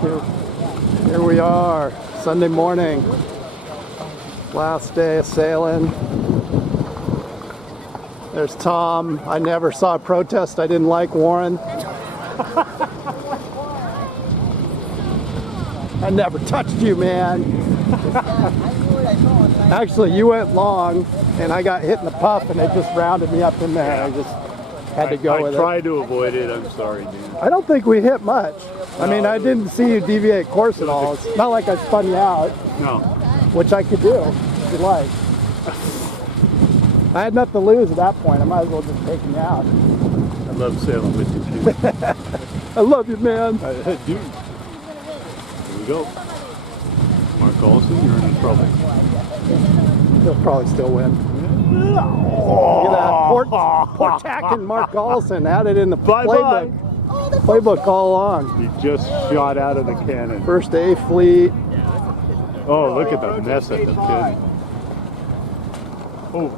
Here we are, Sunday morning, last day of sailing. There's Tom. I never saw a protest I didn't like, Warren. I never touched you, man. Actually, you went long, and I got hit in the puff, and they just rounded me up in there. I just had to go with it. I tried to avoid it. I'm sorry, dude. I don't think we hit much. I mean, I didn't see you deviate course at all. It's not like I spun you out. No. Which I could do, if you like. I had nothing to lose at that point. I might as well just take you out. I love sailing with you, too. I love you, man. I do. Here we go. Mark Olson, you're in trouble. He'll probably still win. Oh, look at that. Port tacking Mark Olson had it in the playbook. Playbook all along. He just shot out of the cannon. First A fleet. Oh, look at the mess at the pin. Oh.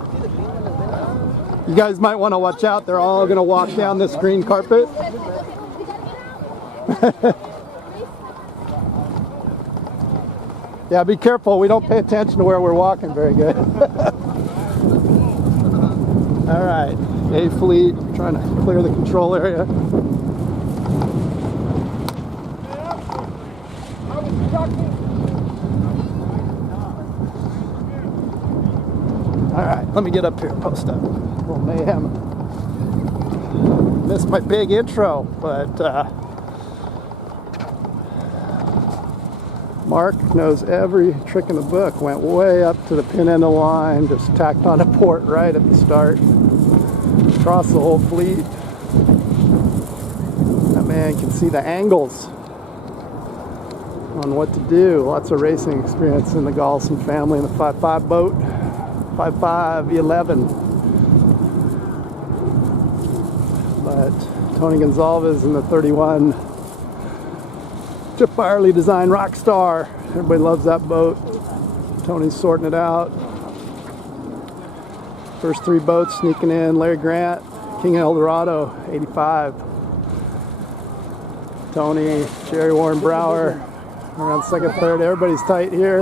You guys might want to watch out. They're all going to walk down this green carpet. Yeah, be careful. We don't pay attention to where we're walking very good. All right, A fleet, trying to clear the control area. All right, let me get up here, post up. A little mayhem. Missed my big intro, but Mark knows every trick in the book. Went way up to the pin end of the line, just tacked on a port right at the start. Across the whole fleet. That man can see the angles on what to do. Lots of racing experience in the Golson family in the 5.5 boat. 5.5 11. But Tony Gonzalez in the 31 Chip Byerly designed Rockstar. Everybody loves that boat. Tony's sorting it out. First three boats sneaking in. Larry Grant, King of El Dorado, 85. Tony, Jerry Warren Brower, around second, third. Everybody's tight here.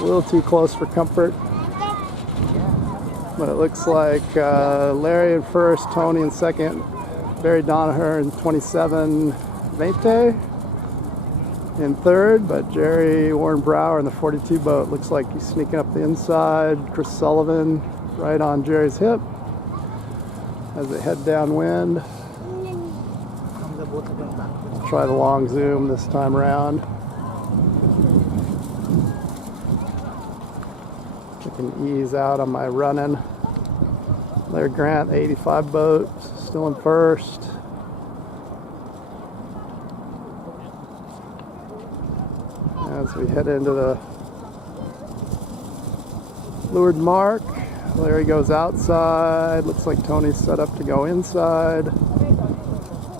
A little too close for comfort. But it looks like Larry in first, Tony in second, Barry Donaher in 27, Vente in third, but Jerry Warren Brower in the 42 boat looks like he's sneaking up the inside. Chris Sullivan right on Jerry's hip as they head downwind. Try the long zoom this time around. I can ease out on my running. Larry Grant, 85 boat, still in first. As we head into the leeward mark, Larry goes outside. Looks like Tony's set up to go inside.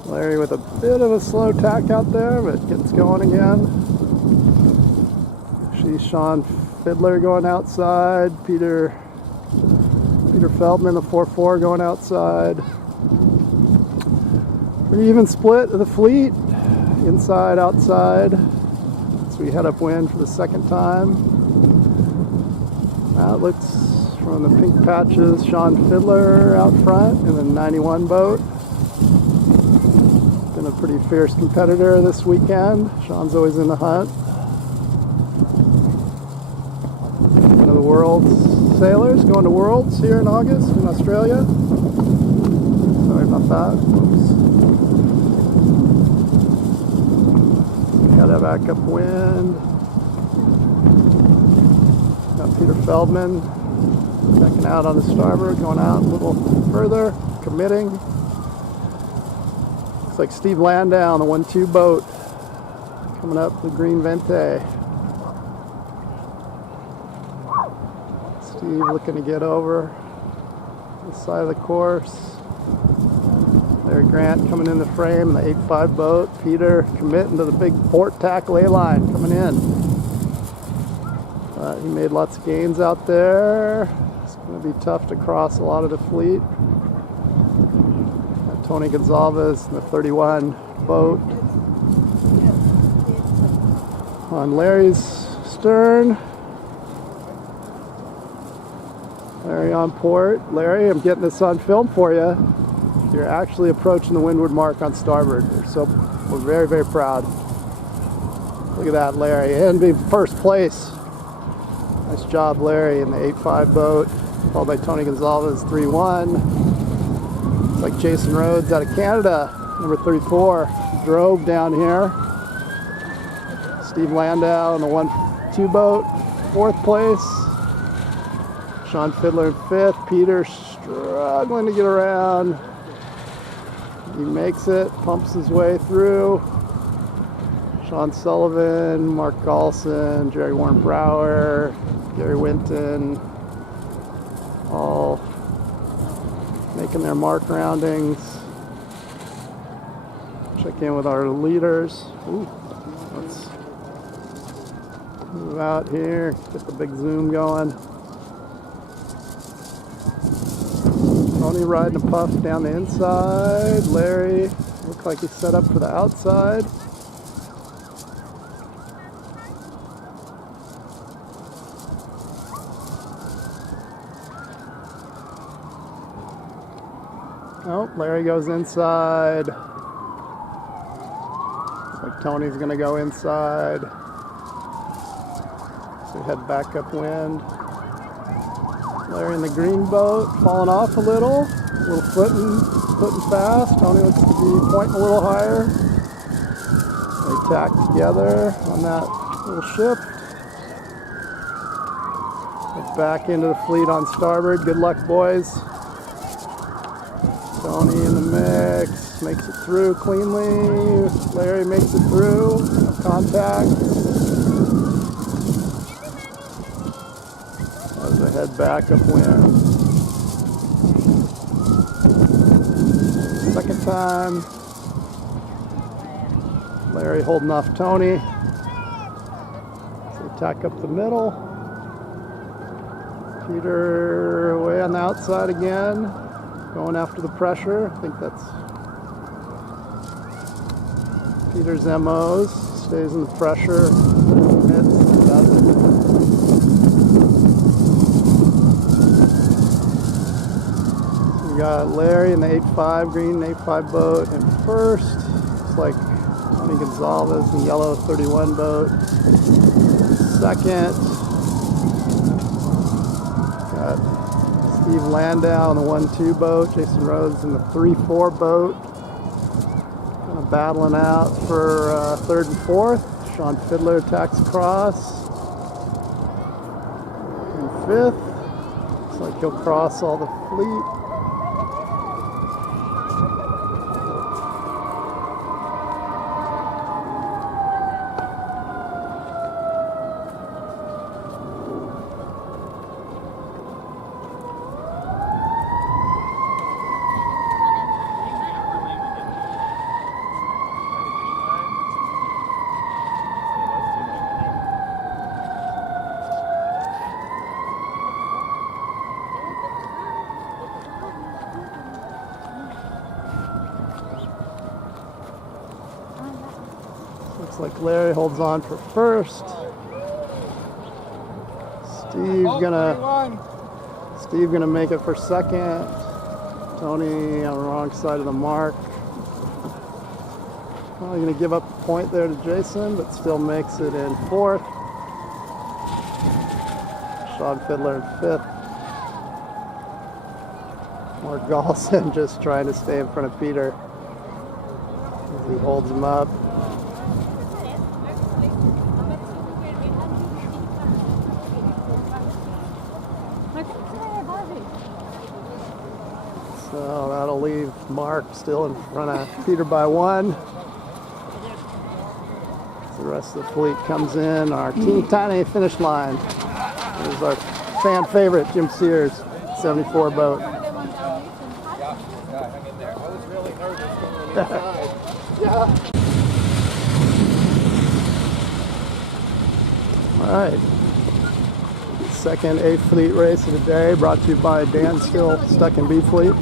Larry with a bit of a slow tack out there, but gets going again. See Sean Fiddler going outside. Peter Feldman, the 4-4, going outside. Pretty even split of the fleet, inside, outside. So we head upwind for the second time. That looks from the pink patches, Sean Fiddler out front in the 91 boat. Been a pretty fierce competitor this weekend. Sean's always in the hunt. One of the world's sailors going to Worlds here in August in Australia. Sorry about that. Oops. Head back upwind. Got Peter Feldman checking out on the starboard, going out a little further, committing. Looks like Steve Landau on the 1-2 boat coming up the green Vente. Steve looking to get over this side of the course. Larry Grant coming in the frame in the 8.5 boat. Peter committing to the big port tack lay line coming in. He made lots of gains out there. It's going to be tough to cross a lot of the fleet. Tony Gonzalez in the 31 boat. on Larry's stern. Larry on port. Larry, I'm getting this on film for you. You're actually approaching the windward mark on starboard. We're very, very proud. Look at that, Larry, and be first place. Nice job, Larry, in the 8.5 boat, followed by Tony Gonzalez, 3-1. It's like Jason Rhodes out of Canada, number 34, drove down here. Steve Landau in the 1-2 boat, 4th place. Sean Fiddler in 5th. Peter struggling to get around. He makes it, pumps his way through. Sean Sullivan, Mark Carlson, Jerry Warren Brower, Gary Winton, all making their mark roundings. Check in with our leaders. Ooh, let's move out here, get the big zoom going. Tony riding a puff down the inside. Larry looks like he's set up for the outside. Oh, Larry goes inside. Looks like Tony's gonna go inside. So head back upwind. Larry in the green boat, falling off a little footing fast. Tony looks to be pointing a little higher. They tack together on that little ship. Get back into the fleet on starboard. Good luck, boys. Tony in the mix, makes it through cleanly. Larry makes it through, no contact. As I head back upwind. Second time. Larry holding off Tony. So tack up the middle. Peter away on the outside again. Going after the pressure. I think that's Peter's MOs. Stays in the pressure. So we got Larry in the 8.5 green 8.5 boat in first. Looks like Tony Gonzalez in the yellow 31 boat. Second. Got Steve Landau in the 1-2 boat, Jason Rhodes in the 3-4 boat. Kind of battling out for 3rd and 4th. Sean Fiddler tacks across in 5th. Looks like he'll cross all the fleet. Looks like Larry holds on for first. Steve gonna make it for second. Tony on the wrong side of the mark. Probably gonna give up a point there to Jason, but still makes it in 4th. Sean Fiddler in 5th. Mark Galson just trying to stay in front of Peter as he holds him up. So that'll leave Mark still in front of Peter by 1. So the rest of the fleet comes in. Our teeny tiny finish line. There's our fan favorite, Jim Sears, 74 boat. Yeah, hang in there. I was really nervous going inside. Yeah. All right. Second A Fleet race of the day, brought to you by Dan, still stuck in B Fleet.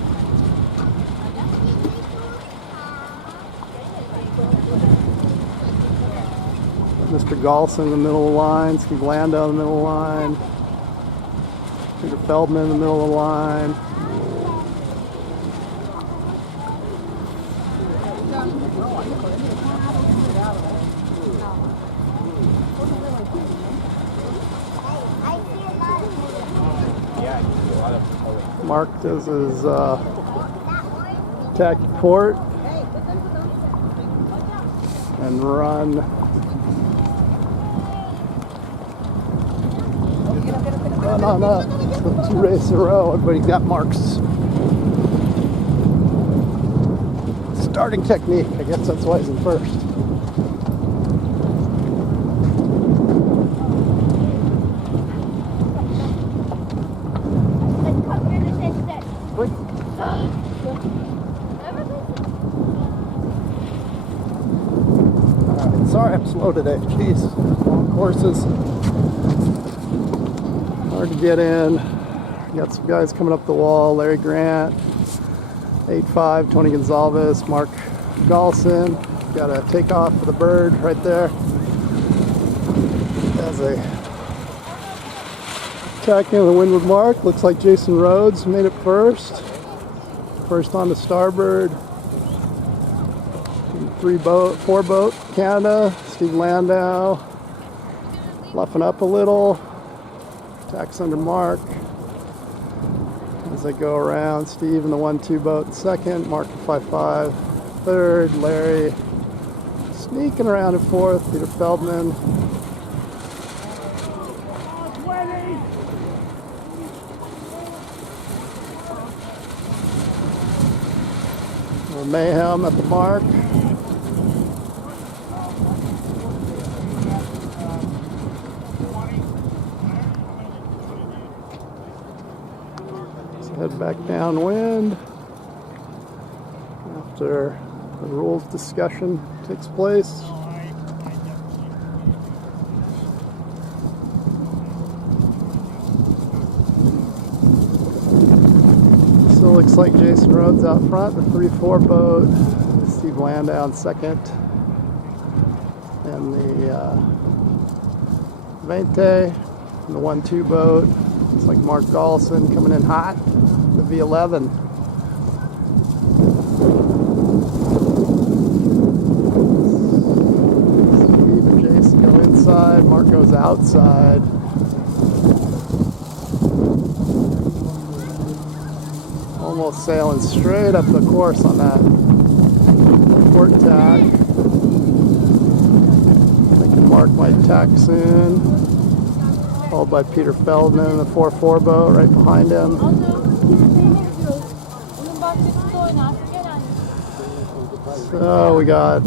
Mr. Mark Galson in the middle of the line, Steve Landau in the middle of the line, Peter Feldman in the middle of the line. Mark does his tack port and run. Run on up. 2 races in a row. Everybody's got Mark's starting technique. I guess that's why he's in first. Alright, sorry I'm slow today. Jeez, long courses. Hard to get in. Got some guys coming up the wall. Larry Grant, 8-5, Tony Gonzalez, Mark Galson. Got a takeoff for the bird right there. As a attacking on the windward mark. Looks like Jason Rhodes made it first. First on the starboard. 4 boat, Canada. Steve Landau luffing up a little. Tacks under Mark. As they go around, Steve in the 1-2 boat second, Mark at 5-5 third, Larry sneaking around in fourth, Peter Feldman. Mayhem at the mark. Let's head back downwind after the rules discussion takes place. Still looks like Jason Rhodes out front, the 3-4 boat. Steve Landau in second. And the 20, and the 1-2 boat. Looks like Mark Galson coming in hot, the V11. Steve and Jason go inside, Mark goes outside. Almost sailing straight up the course on that port tack. Thinking Mark might tack soon. Followed by Peter Feldman, the 4-4 boat right behind him. So we got,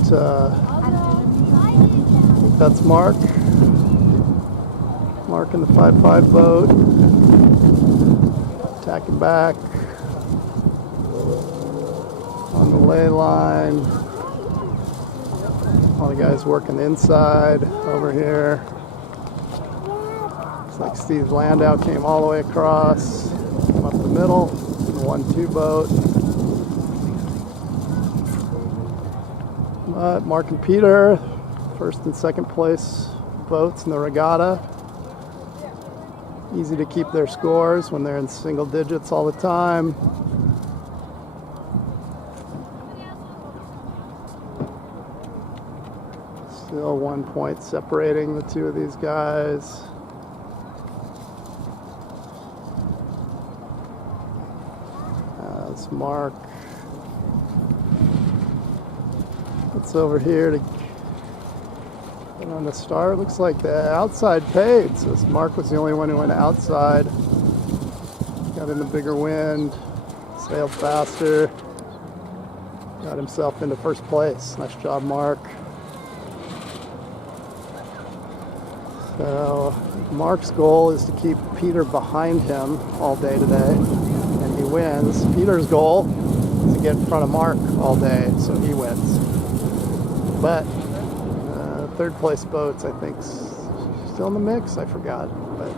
that's Mark. Mark in the 5-5 boat. Tacking back. On the lay line. All the guys working inside over here. Looks like Steve Landau came all the way across, up the middle, the 1-2 boat. But Mark and Peter, first and second place boats in the regatta. Easy to keep their scores when they're in single digits all the time. Still 1 point separating the two of these guys. That's Mark. It's over here to get on the start. Looks like the outside paid. So Mark was the only one who went outside. Got in the bigger wind, sailed faster, got himself into first place. Nice job, Mark. So Mark's goal is to keep Peter behind him all day today, and he wins. Peter's goal is to get in front of Mark all day, so he wins. But third place boats, I think, still in the mix. I forgot. But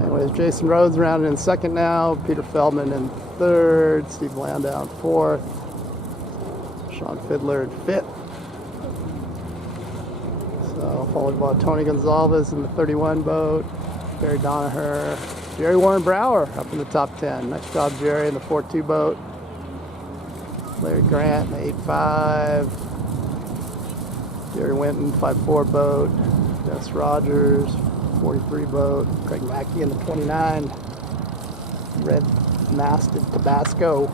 anyways, Jason Rhodes rounded in second now. Peter Feldman in third. Steve Landau in fourth. Sean Fiddler in fifth. Followed by Tony Gonzalez in the 31 boat. Barry Donaher. Jerry Warren Brower up in the top 10. Nice job, Jerry, in the 4-2 boat. Larry Grant in the 8-5. Jerry Winton, 5-4 boat. Dennis Rogers, 43 boat. Craig Mackey in the 29. Red masted Tabasco.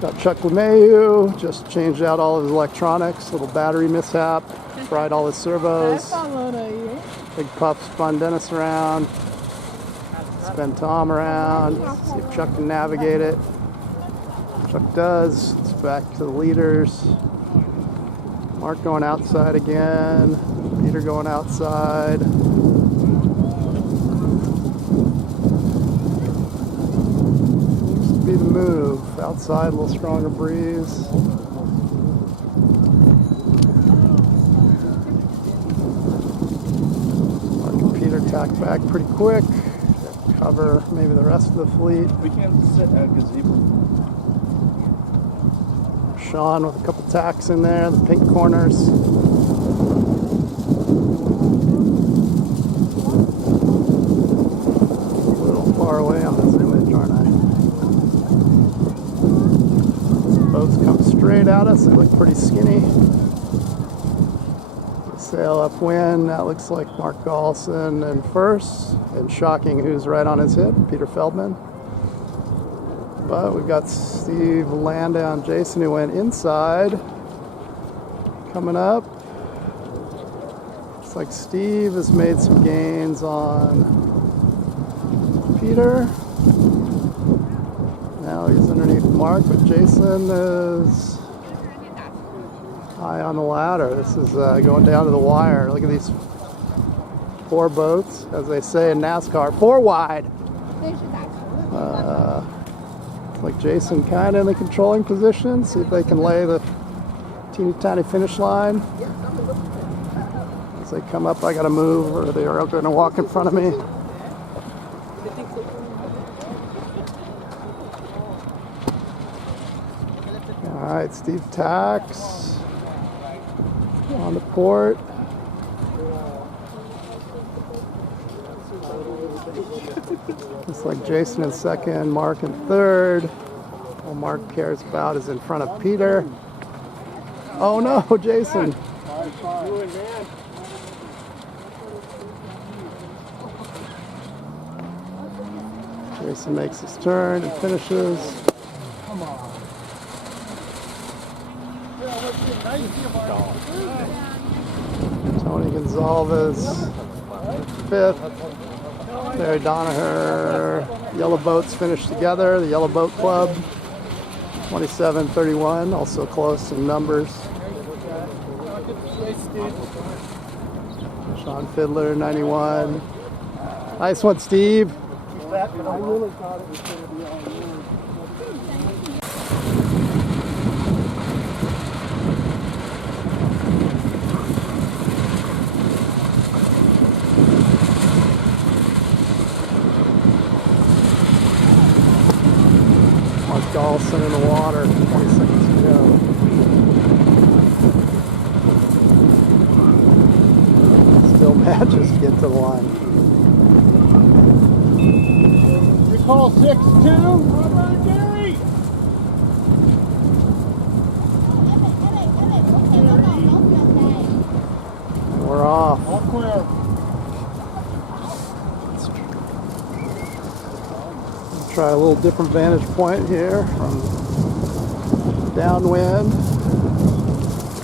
Got Chuck LeMahieu, just changed out all of his electronics, little battery mishap, fried all his servos. Big Puff spun Dennis around, spin Tom around, see if Chuck can navigate it. Chuck does. It's back to the leaders. Mark going outside again, Peter going outside. Be the move. Outside, a little stronger breeze. Mark and Peter tack back pretty quick. Cover maybe the rest of the fleet. We can't sit at a gazebo. Sean with a couple tacks in there, the pink corners. A little far away on this image, aren't I? Boats come straight at us. They look pretty skinny. Sail upwind. That looks like Mark Galson in first. And shocking who's right on his hip, Peter Feldman. But we've got Steve Landau and Jason who went inside. Coming up. Looks like Steve has made some gains on Peter. Now he's underneath Mark, but Jason is high on the ladder. This is going down to the wire. Look at these 4 boats, as they say in NASCAR, 4 wide. Like Jason kind of in the controlling position. See if they can lay the teeny tiny finish line. As they come up, I got to move, or they are going to walk in front of me. All right, Steve tacks on the port. Looks like Jason in second, Mark in third. All Mark cares about is in front of Peter. Oh no, Jason. Jason makes his turn and finishes. Come on. Tony Gonzalez, fifth. Barry Donaher. Yellow boats finished together. The Yellow Boat Club, 27-31, also close in numbers. Sean Fiddler, 91. Nice one, Steve. I really thought it was going to be all yours. Galson in the water, 20 seconds to go. Still manages to get to the line. Recall 6-2. Gary. And we're off. All clear. Try a little different vantage point here from downwind.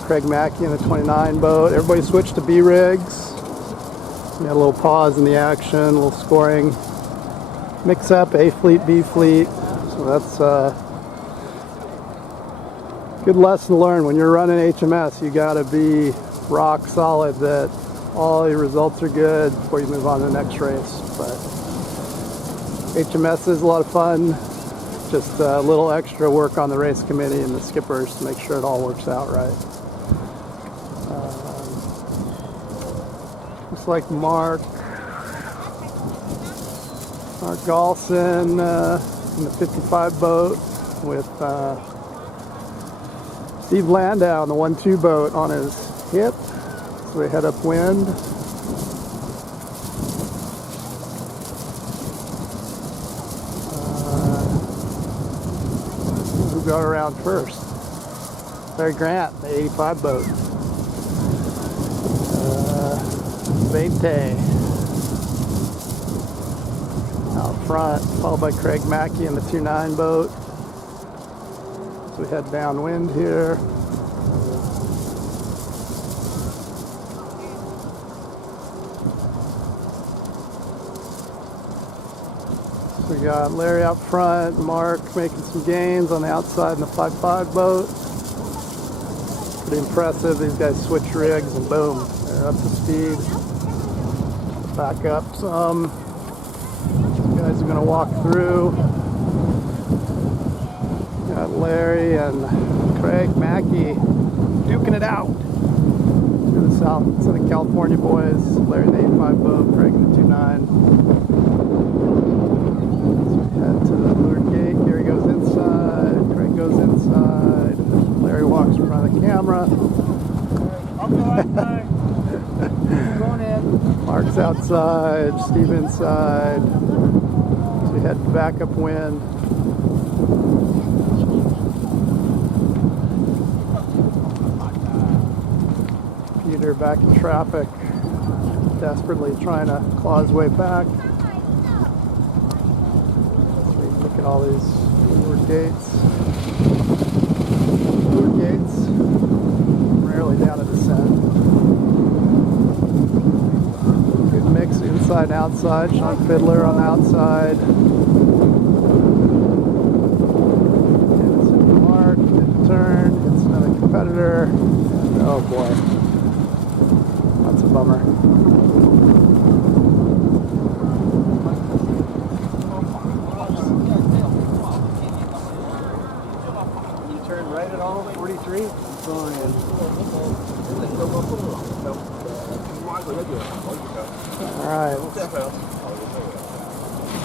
Craig Mackey in the 29 boat. Everybody switched to B rigs. We had a little pause in the action, a little scoring mix up, A fleet, B fleet. So that's a good lesson to learn. When you're running HMS, you got to be rock solid that all your results are good before you move on to the next race. But HMS is a lot of fun. Just a little extra work on the race committee and the skippers to make sure it all works out right. Looks like Mark Galson in the 55 boat with Steve Landau on the 1-2 boat on his hip. So we head upwind. Who got around first? Larry Grant, the 85 boat. Vente out front, followed by Craig Mackey in the 2-9 boat. So we head downwind here. So we got Larry out front, Mark making some gains on the outside in the 5-5 boat. Pretty impressive. These guys switch rigs and boom, they're up to speed. Back up some. You guys are going to walk through. Got Larry and Craig Mackey duking it out. Through the Southern California boys. Larry in the 85 boat, Craig in the 2-9. So we head to the leeward gate. Gary goes inside. Craig goes inside. Larry walks in front of the camera. I'll go outside. Going in. Mark's outside, Steve inside. So we head back upwind. Peter back in traffic, desperately trying to claw his way back. So we look at all these leeward gates. Leeward gates, rarely down a descent. Mix inside and outside. Sean Fiddler on the outside. And it's hit the mark, hit the turn, hits another competitor. Oh boy. That's a bummer. You turn right at all, 43? Going in. Alright.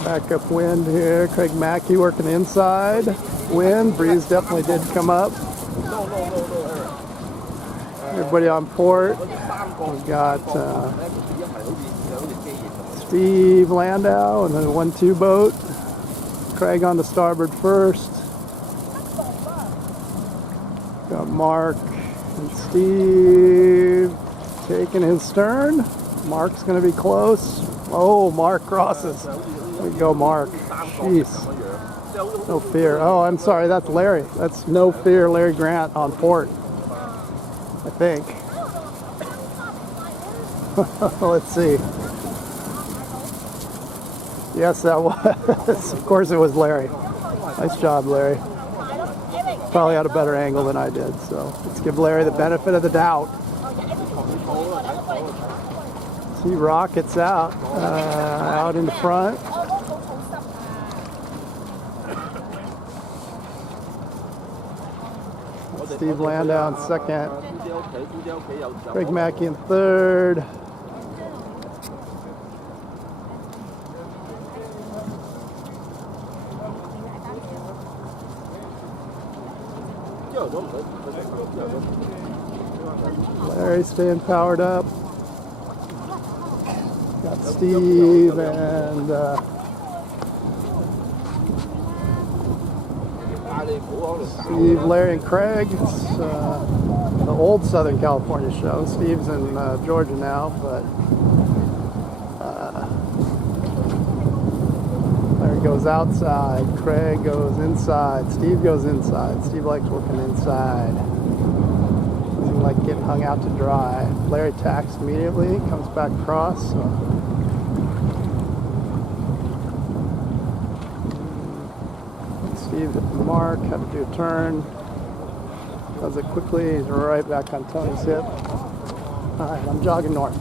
Back upwind here. Craig Mackey working inside. Wind. Breeze definitely did come up. Everybody on port. We've got Steve Landau and the 1-2 boat. Craig on the starboard first. Got Mark and Steve taking his stern. Mark's going to be close. Oh, Mark crosses. There we go, Mark. Jeez. No fear. Oh, I'm sorry. That's Larry. That's no fear. Larry Grant on port, I think. Let's see. Yes, that was. Of course it was Larry. Nice job, Larry. Probably had a better angle than I did, so let's give Larry the benefit of the doubt. He rockets out, out in front. Steve Landau in second. Craig Mackey in third. Larry staying powered up. Got Steve and Steve, Larry, and Craig. It's the old Southern California show. Steve's in Georgia now, but Larry goes outside. Craig goes inside. Steve goes inside. Steve likes working inside. Doesn't like getting hung out to dry. Larry tacks immediately, comes back across. So. Steve hit the mark, had to do a turn. Does it quickly, he's right back on Tony's hip. Alright, I'm jogging north.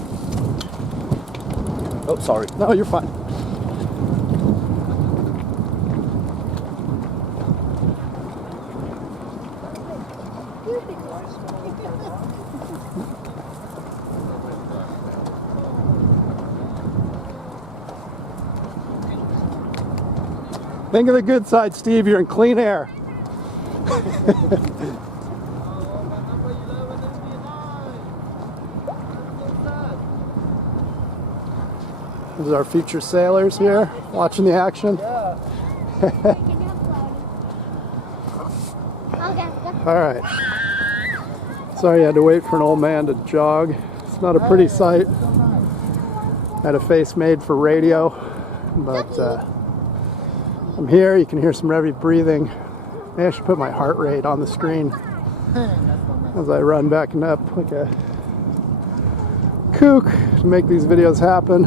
Oh, sorry. No, you're fine. Think of the good side, Steve. You're in clean air. These are our future sailors here, watching the action. Alright. Sorry I had to wait for an old man to jog. It's not a pretty sight. I had a face made for radio, but I'm here. You can hear some heavy breathing. Maybe I should put my heart rate on the screen as I run back and up like a kook to make these videos happen.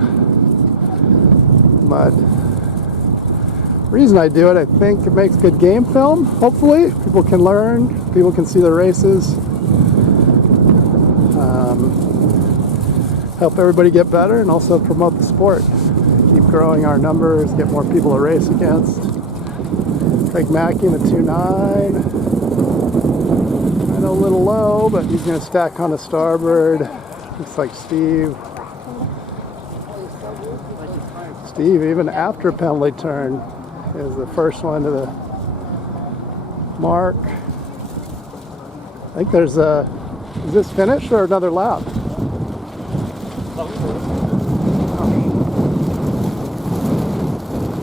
But the reason I do it, I think it makes good game film, hopefully. People can learn, people can see the races. Help everybody get better and also promote the sport. Keep growing our numbers, get more people to race against. Craig Mackey in the 2.9. I know a little low, but he's going to stack on the starboard. Looks like Steve. Steve, even after penalty turn, is the first one to the mark. I think there's a, is this finished or another lap?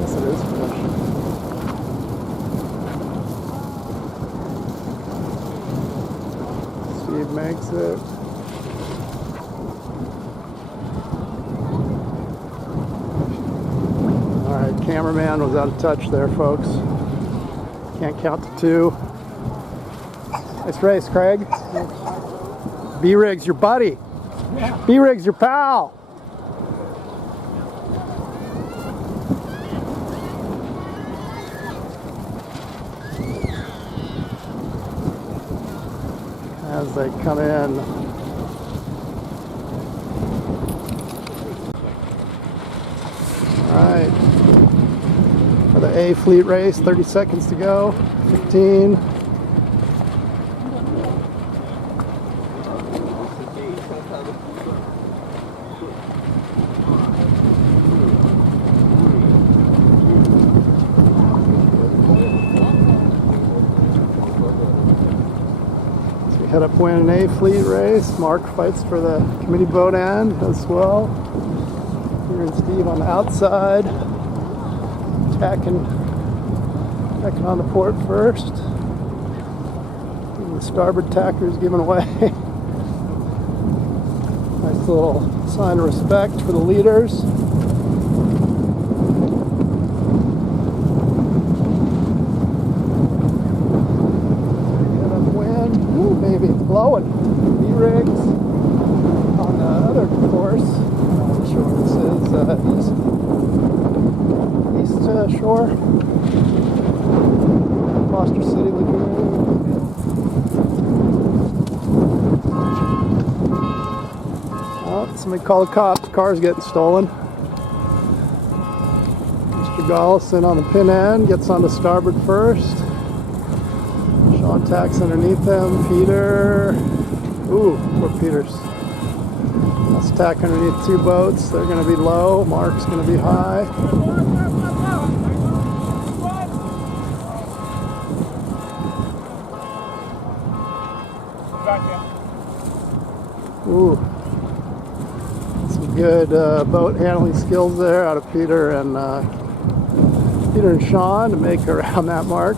Yes, it is finished. Steve makes it. Alright, cameraman was out of touch there, folks. Can't count to 2. Nice race, Craig. B-Rig's your buddy. B-Rig's your pal. As they come in. All right. For the A fleet race, 30 seconds to go. 15. Head up win an A fleet race. Mark fights for the committee boat end as well. Here is Steve on the outside, tacking on the port first. And the starboard tacker is giving away. Nice little sign of respect for the leaders. Blowing B-Rigs on the other course. I'm not sure what this is. East Shore. Foster City Lagoon. Oh, somebody call the cops. The car's getting stolen. Mr. Gollison on the pin end gets on the starboard first. Sean tacks underneath them. Peter. Ooh, poor Peter's. Let's tack underneath 2 boats. They're going to be low. Mark's going to be high. Ooh. Some good boat handling skills there out of Peter and Sean to make around that mark.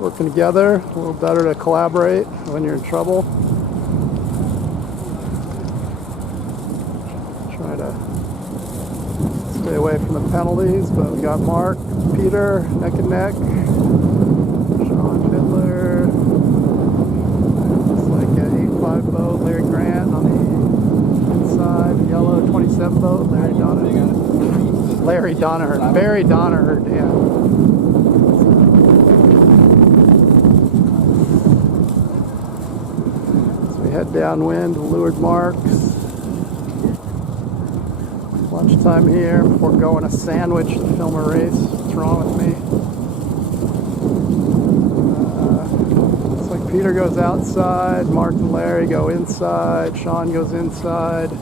Working together, a little better to collaborate when you're in trouble. Try to stay away from the penalties, but we got Mark, Peter, neck and neck. Sean Fiddler. Looks like an 8.5 boat, Larry Grant on the inside. The yellow 27 boat, Larry Donaher. Larry Donaher, Barry Donaher, damn. Head downwind to leeward marks. Lunchtime here before going a sandwich to film a race. What's wrong with me? Looks like Peter goes outside, Mark and Larry go inside, Sean goes inside.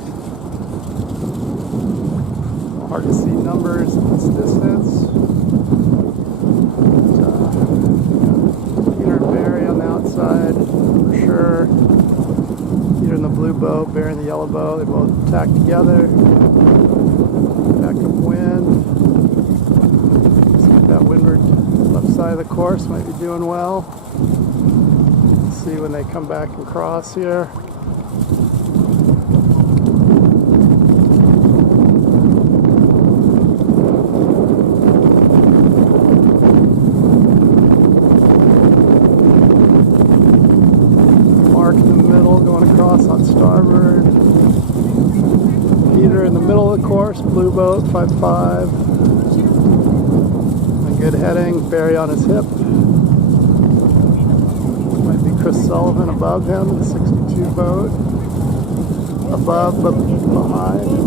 Hard to see numbers at this distance. Peter and Barry on the outside for sure. Peter in the blue boat, Barry Peter in the yellow boat. They both tack together. Back upwind. That windward left side of the course might be doing well. See when they come back and cross here. Mark in the middle going across on starboard. Peter in the middle of the course, blue boat, 5-5. Good heading, Barry on his hip. Might be Chris Sullivan above him, the 62 boat. Above but behind.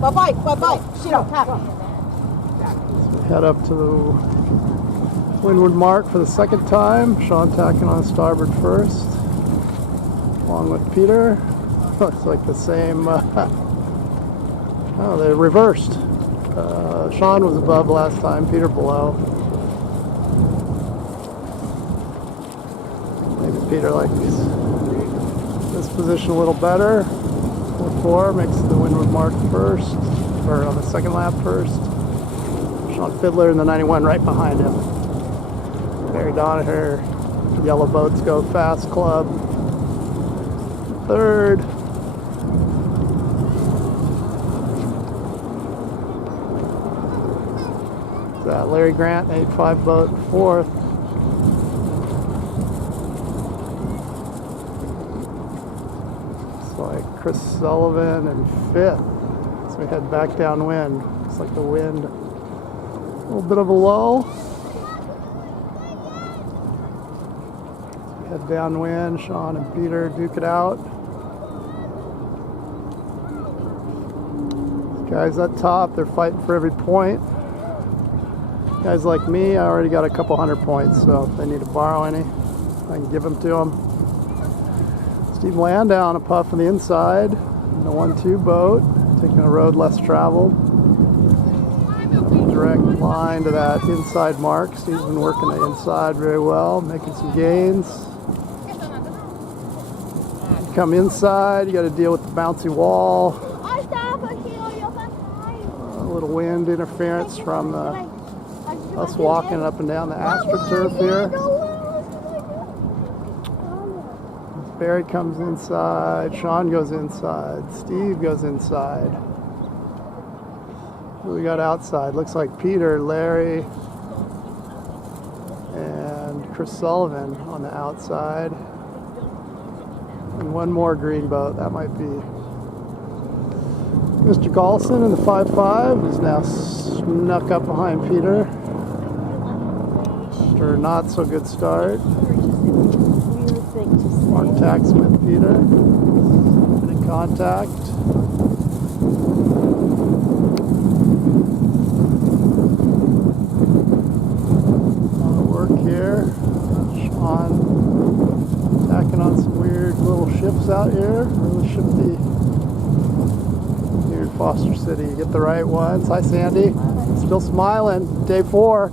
Bye-bye. Head up to the windward mark for the second time. Sean tacking on starboard first, along with Peter. Looks like the same. Oh, they reversed. Sean was above last time, Peter below. Maybe Peter likes this position a little better. 4-4 makes the windward mark first, or on the second lap first. Sean Fiddler in the 91 right behind him. Barry Donaher, Yellow Boats Go Fast Club, third. Larry Grant, 8-5 boat, fourth. Looks like Chris Sullivan in fifth. So we head back downwind. Looks like the wind, a little bit of a lull. Head downwind, Sean and Peter duke it out. These guys up top, they're fighting for every point. Guys like me, I already got a couple hundred points, so if they need to borrow any, I can give them to them. Steve Landau on a puff on the inside, in the 1-2 boat, taking a road less traveled. Direct line to that inside mark. Steve's been working the inside very well, making some gains. Come inside, you got to deal with the bouncy wall. A little wind interference from us walking up and down the AstroTurf here. Barry comes inside, Sean goes inside, Steve goes inside. Who we got outside? Looks like Peter, Larry, and Chris Sullivan on the outside. And one more green boat, that might be Mr. Carlson in the 5-5, who's now snuck up behind Peter after a not so good start. Mark tacks with Peter, in contact. Work here. Sean tacking on some weird little ships out here. Really shifty. Here in Foster City, you get the right ones. Hi, Sandy. Still smiling. Day 4.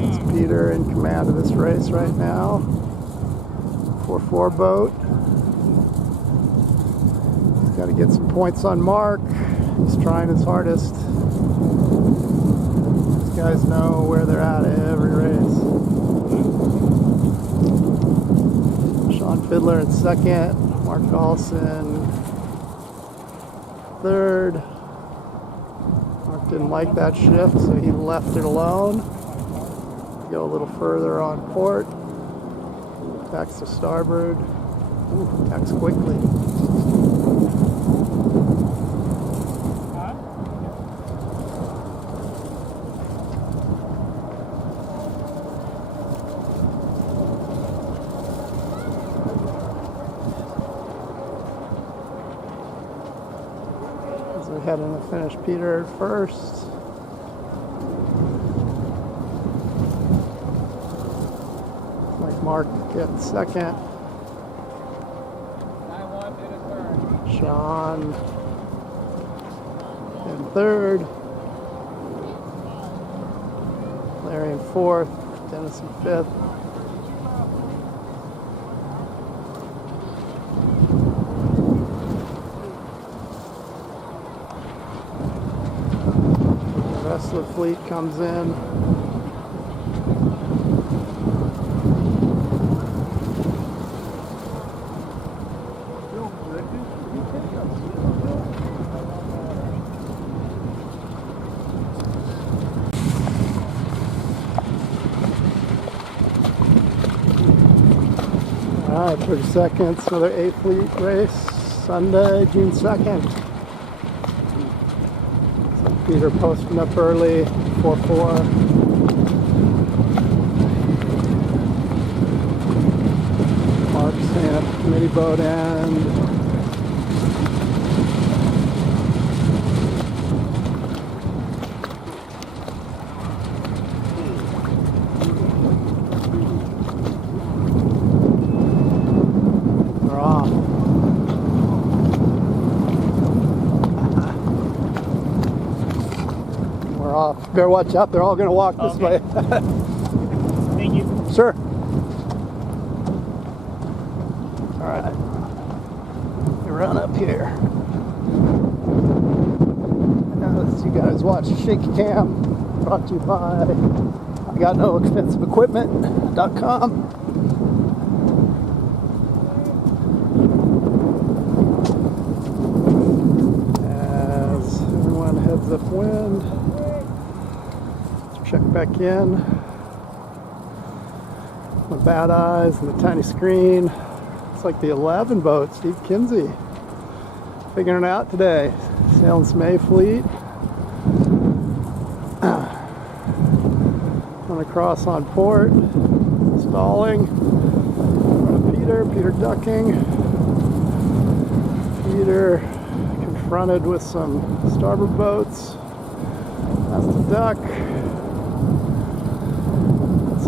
It's Peter in command of this race right now. 4-4 boat. He's got to get some points on Mark. He's trying his hardest. These guys know where they're at every race. Sean Fiddler in second. Mark Carlson third. Mark didn't like that shift, so he left it alone. Go a little further on port. Tacks to starboard. Ooh, tacks quickly. We're heading to finish Peter first. Like Mark getting second. Sean in third. Larry in fourth. Dennis in fifth. The rest of the fleet comes in. Alright, 30 seconds, another A fleet race, Sunday, June 2nd. So Peter posting up early, 4-4. Mark staying at the committee boat end. Better watch out, they're all going to walk this way. Thank you. Sure. Alright. You run up here. Now as you guys watch Shaky Cam, brought to you by IGotNoExpensiveEquipment.com. As everyone heads upwind. Check back in. My bad eyes and the tiny screen. It's like the 11 boat, Steve Kinsey. Figuring it out today. Sailing some A fleet. Going across on port. Stalling. Peter ducking. Peter confronted with some starboard boats. That's the duck.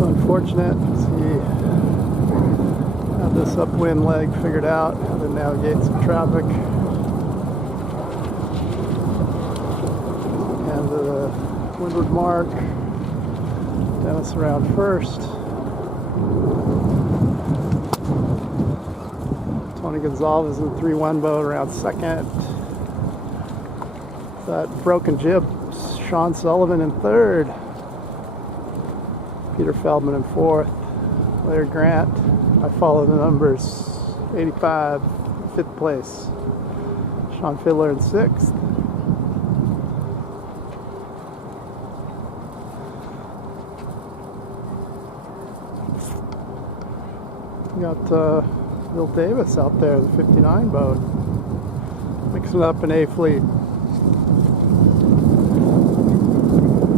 Unfortunate. He had this upwind leg figured out how to navigate some traffic. And the windward mark. Dennis around first. Tony Gonzalez in the 3-1 boat around second. That broken jib, Sean Sullivan in third. Peter Feldman in fourth, Larry Grant. I follow the numbers. 85, fifth place. Sean Fiddler in sixth. We got Bill Davis out there, the 59 boat, mixing up an A fleet.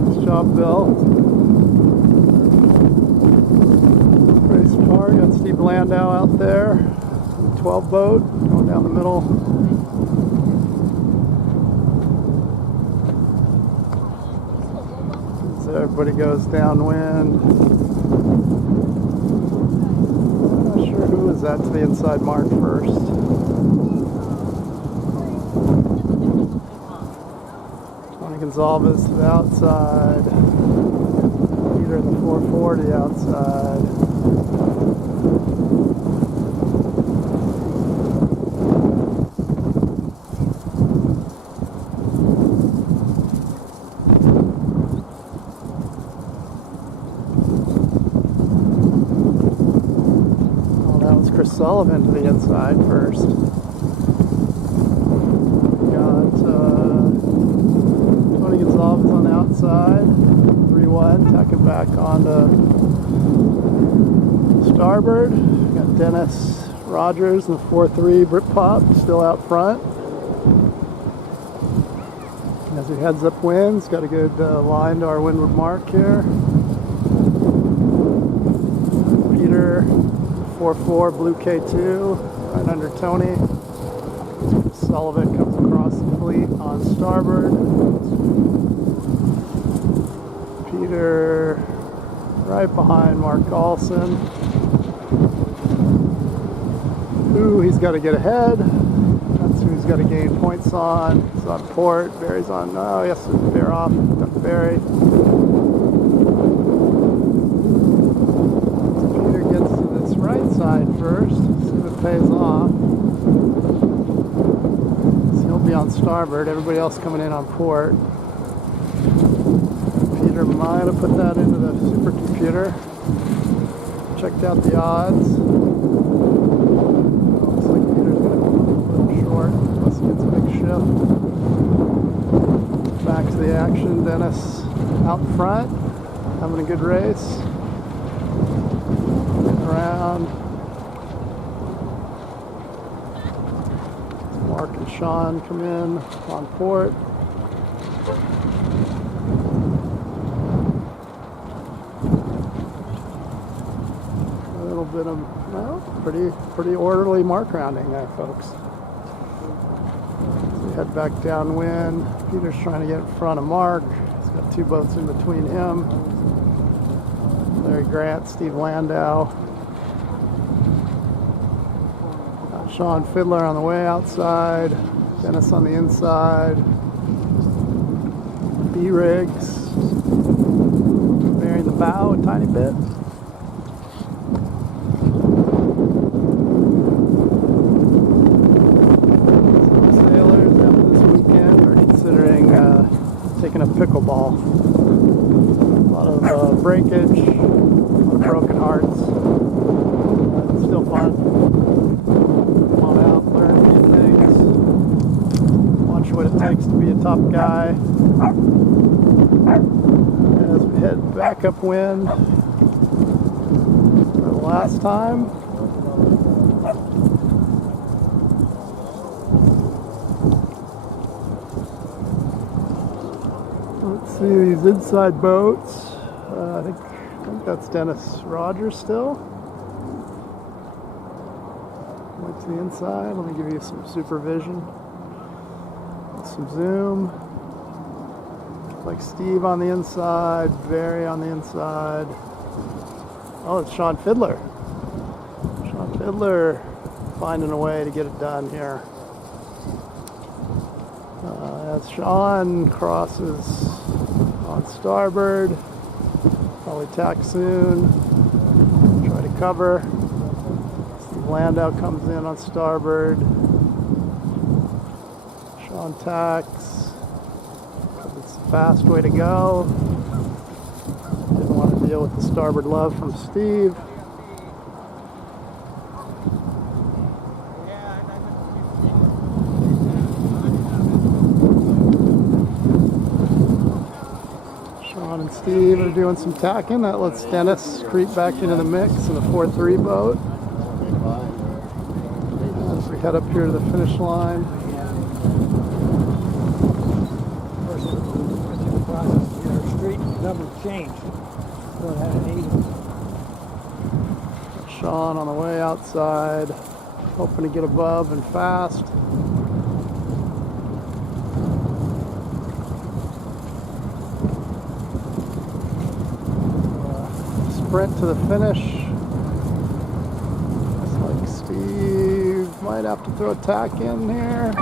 Nice job, Bill. Got Steve Landau out there, 12 boat, going down the middle. As everybody goes downwind. Not sure who is that to the inside mark first. Tony Gonzalez to the outside. Peter in the 4-4 to the outside. Sullivan to the inside first. Got Tony Gonzalez on the outside. 3-1, tacking back onto starboard. Got Dennis Rogers in the 4-3 Britpop still out front. As he heads upwind, he's got a good line to our windward mark here. Peter 4-4 Blue K2 right under Tony. Sullivan comes across the fleet on starboard. Peter right behind Mark Olson. Ooh, he's got to get ahead. That's who's Steve's got to gain points on. He's on port. Barry's on. Oh, yes, bear off. Got the Barry. Peter gets to this right side first. See if it pays off. So he'll be on starboard. Everybody else coming in on port. Peter might have put that into the supercomputer. Checked out the odds. Looks like Peter's going to be a little short unless he gets a big shift. Back to the action. Dennis out front, having a good race. Getting around. Mark and Sean come in on port. Bit of, well, pretty orderly mark rounding there, folks. So we head back downwind. Peter's trying to get in front of Mark. He's got two boats in between him. Larry Grant, Steve Landau. Got Sean Fiddler on the way outside. Dennis on the inside. B-rigs. Bearing the bow a tiny bit. Taking a pickleball. A lot of breakage, a lot of broken hearts. It's still fun. Come on out, learn new things. Watch what it takes to be a top guy. As we head back upwind for the last time. See these inside boats. I think that's Dennis Rogers still. Went to the inside. Let me give you some supervision. Some zoom. Like Steve on the inside, Barry on the inside. Oh, it's Sean Fiddler. Sean Fiddler finding a way to get it done here. As Sean crosses on starboard, probably tack soon, try to cover. Steve Landau comes in on starboard. Sean tacks. It's a fast way to go. Didn't want to deal with the starboard love from Steve. Steve are doing some tacking. That lets Dennis creep back into the mix in the 4-3 boat. As we head up here to the finish line. Street number changed. Sean on the way outside, hoping to get above and fast. Sprint to the finish. Looks like Steve might have to throw a tack in here.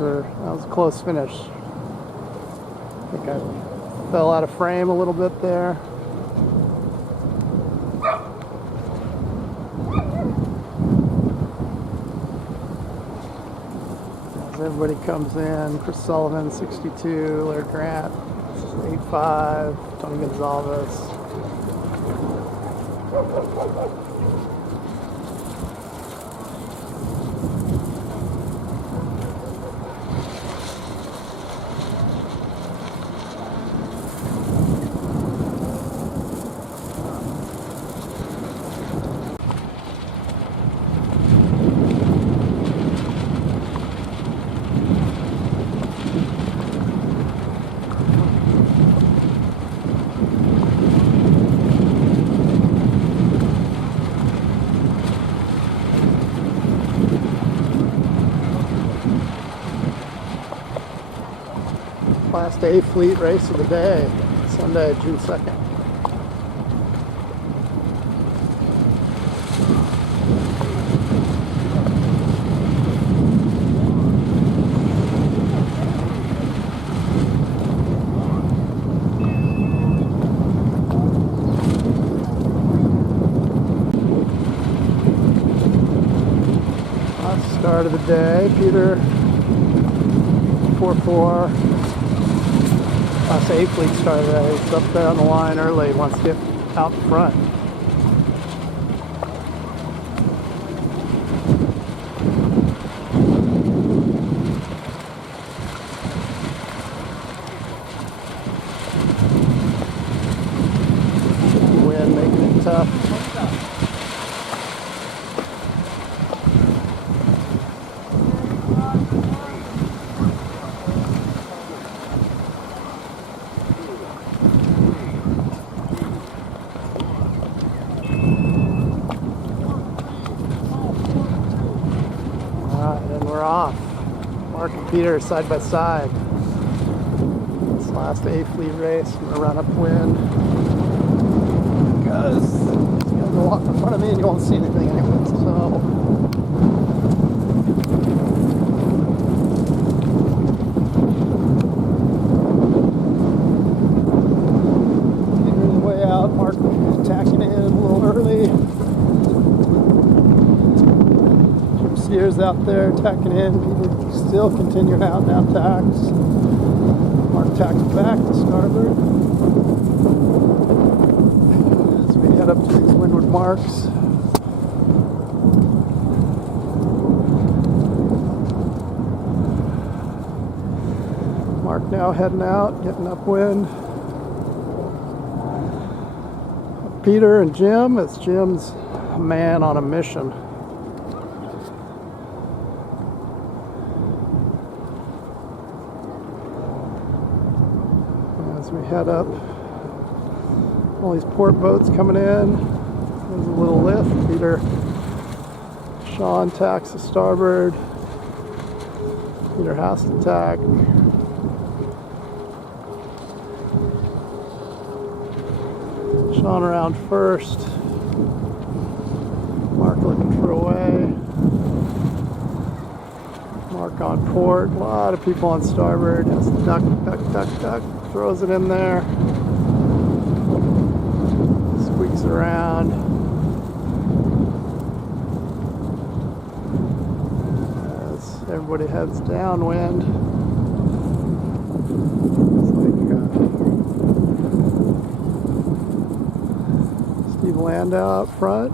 That was a close finish. I think I fell out of frame a little bit there. Everybody comes in. Chris Sullivan, 62. Larry Grant, 85. Tony Gonzalez. Last A fleet race of the day, Sunday, June 2nd. Last start of the day, Peter 4-4. Last A fleet started today. He's up there on the line early, wants to get out front. Wind making it tough. And we're off. Mark and Peter are side by side. This last A fleet race, I'm gonna run upwind because he's gonna go off in front of me and you won't see anything anyway. So Peter's way out. Mark attacking in a little early. Steers out there, tacking in. People still continuing out, now tacks. Mark tacks back to starboard. As we head up to these windward marks. Mark now heading out, getting upwind. Peter and Jim, it's Jim's a man on a mission. As we head up, all these port boats coming in. There's a little lift. Peter, Sean tacks to starboard. Peter has to tack. Sean around first. Mark looking for a way. Mark on port. A lot of people on starboard. Just duck, duck, duck, duck. Throws it in there. Squeaks around. As everybody heads downwind. It's like Steve Landau up front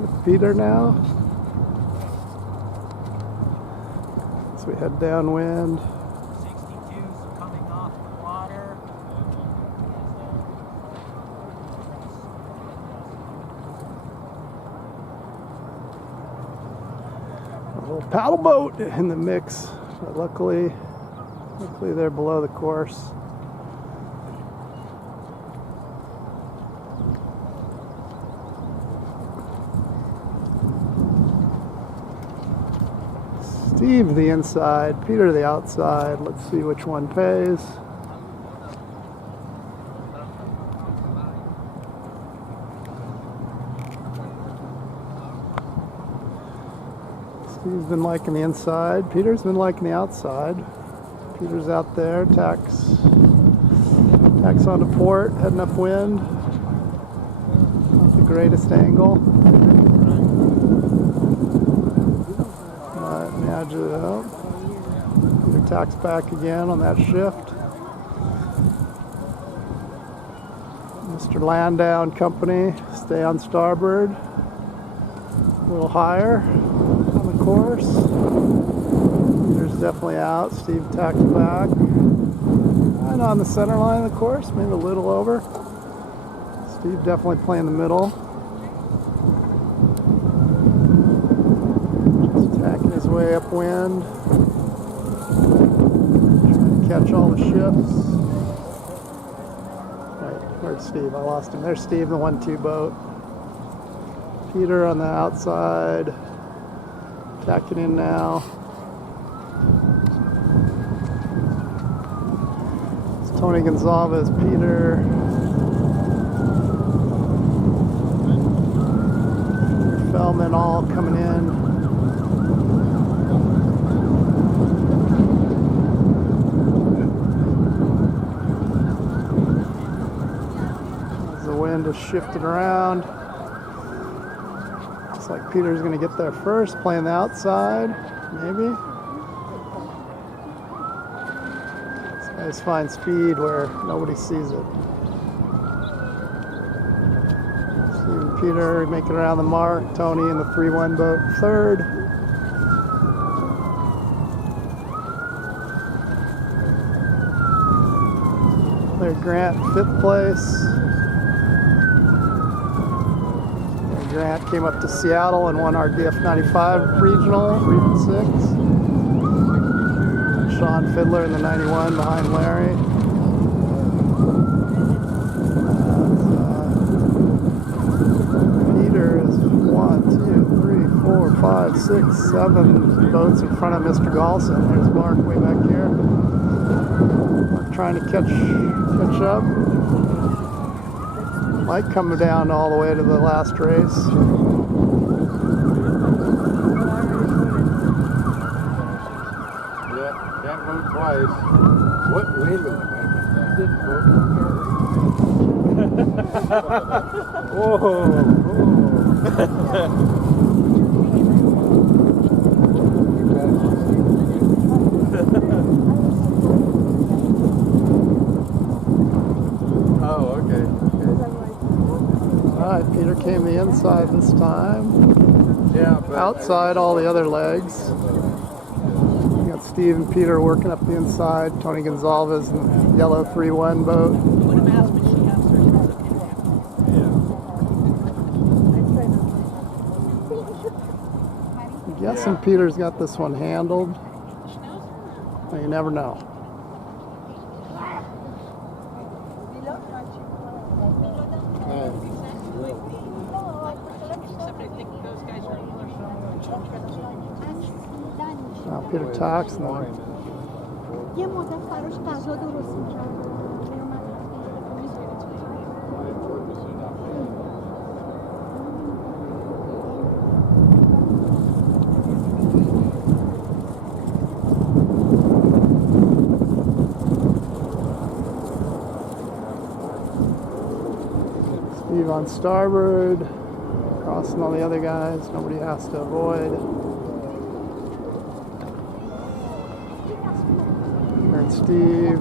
with Peter now. As we head downwind. A little paddle boat in the mix, but luckily they're below the course. Steve the inside, Peter the outside. Let's see which one pays. Steve's been liking the inside. Peter's been liking the outside. Peter's out there, tacks onto port, heading upwind. Not the greatest angle. Manage it out. Peter tacks back again on that shift. Mr. Landau and company stay on starboard. A little higher on the course. Peter's definitely out. Steve tacks back. And on the center line of the course, maybe a little over. Steve definitely playing the middle. Just tacking his way upwind. Trying to catch all the shifts. Right, where's Steve? I lost him. There's Steve, the 1-2 boat. Peter on the outside, tacking in now. Tony Gonzalez, Peter Feldman all coming in. As the wind is shifting around. Looks like Peter's going to get there first, playing the outside, maybe. These guys find speed where nobody sees it. Steve and Peter making around the mark. Tony in the 3-1 boat third. Larry Grant, 5th place. Larry Grant came up to Seattle and won our DF 95 regional, Region 6. Sean Fiddler in the 91 behind Larry. Peter is 1, 2, 3, 4, 5, 6, 7 boats in front of Mr. Galson. There's Mark way back here. Mark trying to catch up. Mike coming down all the way to the last race. Yeah, can't move twice. What? Wait a minute. Didn't Whoa. Oh, okay. Alright, Peter came the inside this time. Yeah, but Outside all the other legs. You got Steve and Peter working up the inside. Tony Gonzalez in the yellow 3-1 boat. I'm guessing Peter's got this one handled. Well, you never know. Now Peter talks and یه مدت براش غذا درست می‌کردم. Steve on starboard, crossing all the other guys. Nobody has to avoid. And Steve.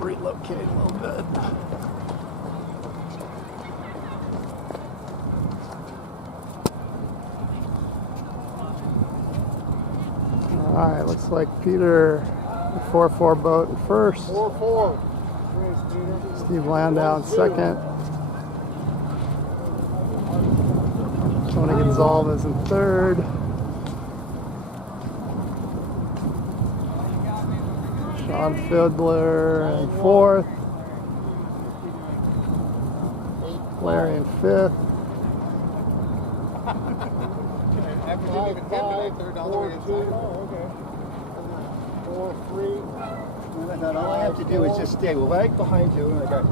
Relocate a little bit. Alright, looks like Peter, the 4-4 boat in first. 4-4. Steve Landau in second. Tony Gonzalez in third. Sean Fiddler in fourth. Larry in fifth. All I have to do is just stay right behind you, and I got you.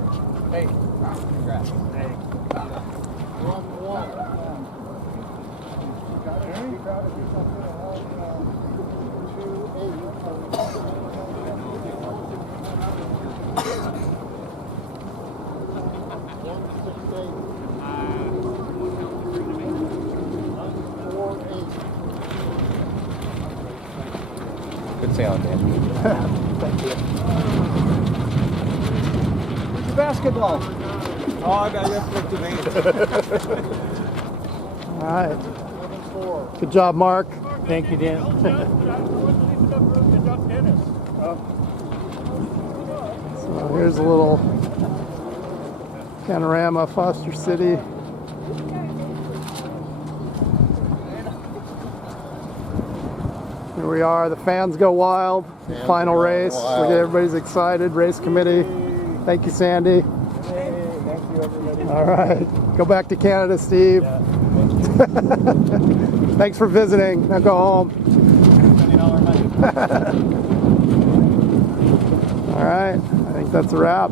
Hey, congrats. Hey. 1-1. Good sailing, Dan. Thank you. Where's your basketball? Oh, I got yesterday to me. All right. Good job, Mark. Thank you, Dan. So here's a little panorama of Foster City. Here we are, the fans go wild. Final race. Look at everybody's excited. Race committee. Thank you, Sandy. Thank you, everybody. All right. Go back to Canada, Steve. Thanks for visiting. Now go home. All right. I think that's a wrap.